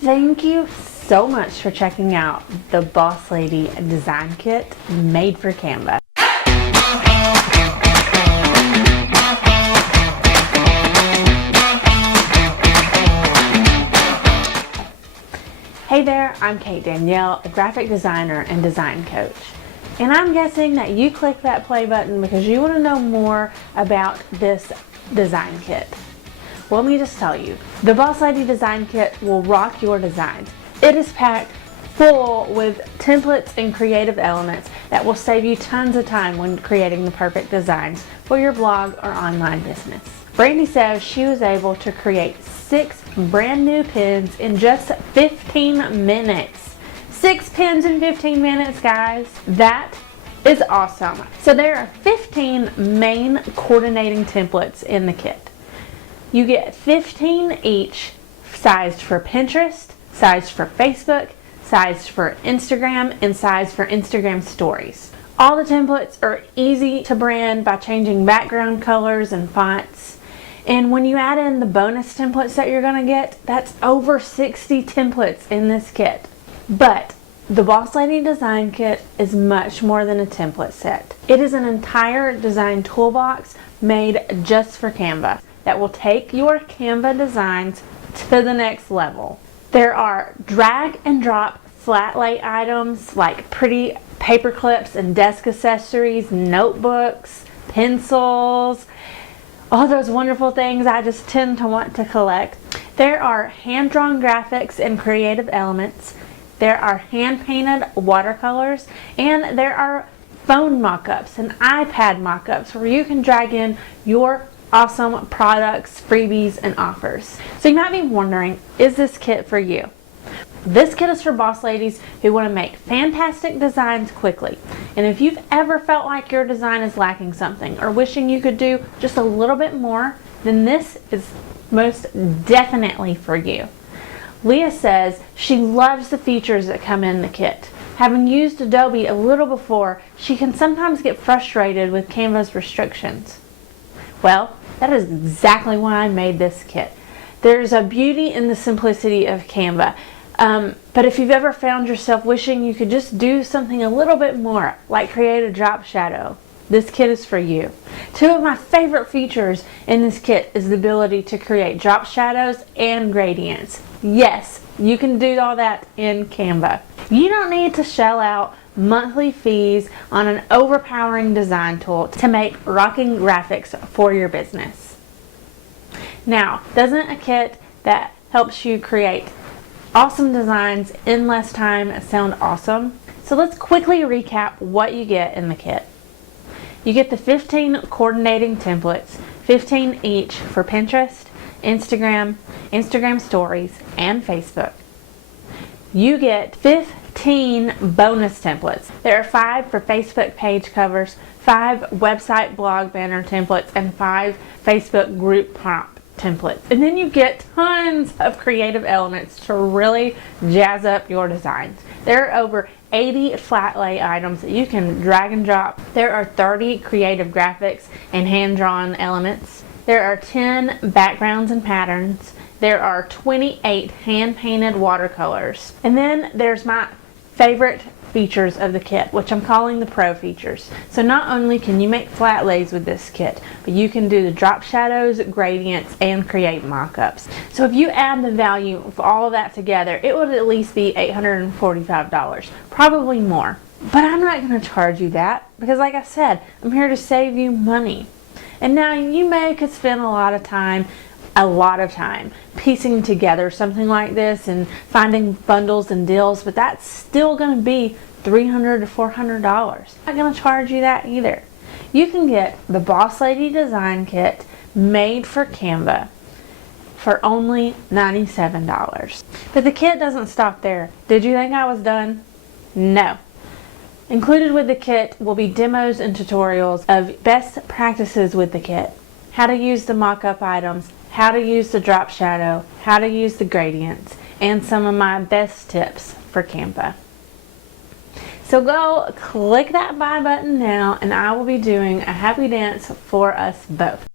Thank you so much for checking out the Boss Lady Design Kit made for Canva. Hey there, I'm Kate Danielle, a graphic designer and design coach. And I'm guessing that you clicked that play button because you want to know more about this design kit. Well, let me just tell you, the Boss Lady Design Kit will rock your designs. It is packed full with templates and creative elements that will save you tons of time when creating the perfect designs for your blog or online business. Brandy says she was able to create 6 brand new pins in just 15 minutes. 6 pins in 15 minutes, guys. That is awesome. So there are 15 main coordinating templates in the kit. You get 15 each, sized for Pinterest, sized for Facebook, sized for Instagram, and sized for Instagram stories. All the templates are easy to brand by changing background colors and fonts. And when you add in the bonus templates that you're going to get, that's over 60 templates in this kit. But the Boss Lady Design Kit is much more than a template set. It is an entire design toolbox made just for Canva that will take your Canva designs to the next level. There are drag and drop flat lay items like pretty paper clips and desk accessories, notebooks, pencils, all those wonderful things I just tend to want to collect. There are hand-drawn graphics and creative elements. There are hand-painted watercolors, and there are phone mock-ups and iPad mock-ups where you can drag in your awesome products, freebies, and offers. So you might be wondering, is this kit for you? This kit is for boss ladies who want to make fantastic designs quickly. And if you've ever felt like your design is lacking something or wishing you could do just a little bit more, then this is most definitely for you. Leah says she loves the features that come in the kit. Having used Adobe a little before, she can sometimes get frustrated with Canva's restrictions. Well, that is exactly why I made this kit. There's a beauty in the simplicity of Canva. But if you've ever found yourself wishing you could just do something a little bit more, like create a drop shadow, this kit is for you. 2 of my favorite features in this kit is the ability to create drop shadows and gradients. Yes, you can do all that in Canva. You don't need to shell out monthly fees on an overpowering design tool to make rocking graphics for your business. Now, doesn't a kit that helps you create awesome designs in less time sound awesome? So let's quickly recap what you get in the kit. You get the 15 coordinating templates, 15 each for Pinterest, Instagram, Instagram stories, and Facebook. You get 15 bonus templates. There are 5 for Facebook page covers, 5 website blog banner templates, and 5 Facebook group prompt templates. And then you get tons of creative elements to really jazz up your designs. There are over 80 flat lay items that you can drag and drop. There are 30 creative graphics and hand-drawn elements. There are 10 backgrounds and patterns. There are 28 hand-painted watercolors. And then there's my favorite features of the kit, which I'm calling the pro features. So not only can you make flat lays with this kit, but you can do the drop shadows, gradients, and create mock-ups. So if you add the value of all of that together, it would at least be $845, probably more. But I'm not going to charge you that because, like I said, I'm here to save you money. And now you could spend a lot of time piecing together something like this and finding bundles and deals, but that's still going to be $300 to $400. I'm not going to charge you that either. You can get the Boss Lady Design Kit made for Canva for only $97. But the kit doesn't stop there. Did you think I was done? No. Included with the kit will be demos and tutorials of best practices with the kit, how to use the mock-up items, how to use the drop shadow, how to use the gradients, and some of my best tips for Canva. So go click that buy button now and I will be doing a happy dance for us both.